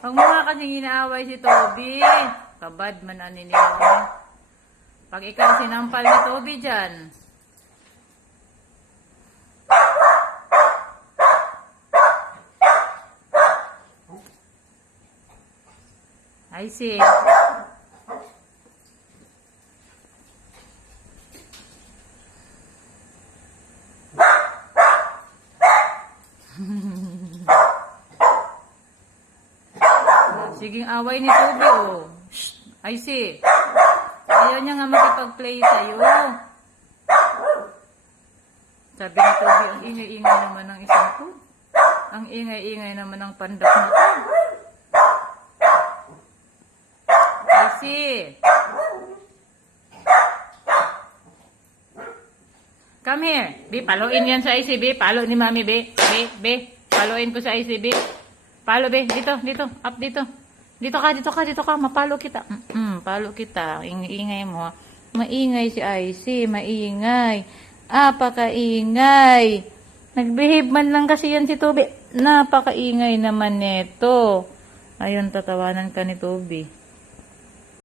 Pag mga kasing inaaway si Toby, kabad man ani niya. Pag ikaw sinampal ni Toby dyan. I see. Siging away ni Toby, oh. Shh, I see. Ayaw niya nga makipag-play sa'yo. Sabi ni Toby, ang ingay-ingay naman ng isang to. Ang ingay-ingay naman ng pandak na to. I see. Come here. B, paluin yan sa ICB. Palo ni Mami, B. B. Paluin ko sa ICB. Palo, B. Dito. Up dito. Dito ka. Mapalo kita. Palo kita. Ingay mo. Maingay si IC. Maingay. Pakaingay. Nagbehave man lang kasi yan si Toby. Napakaingay naman neto. Ayun, tatawanan ka ni Toby.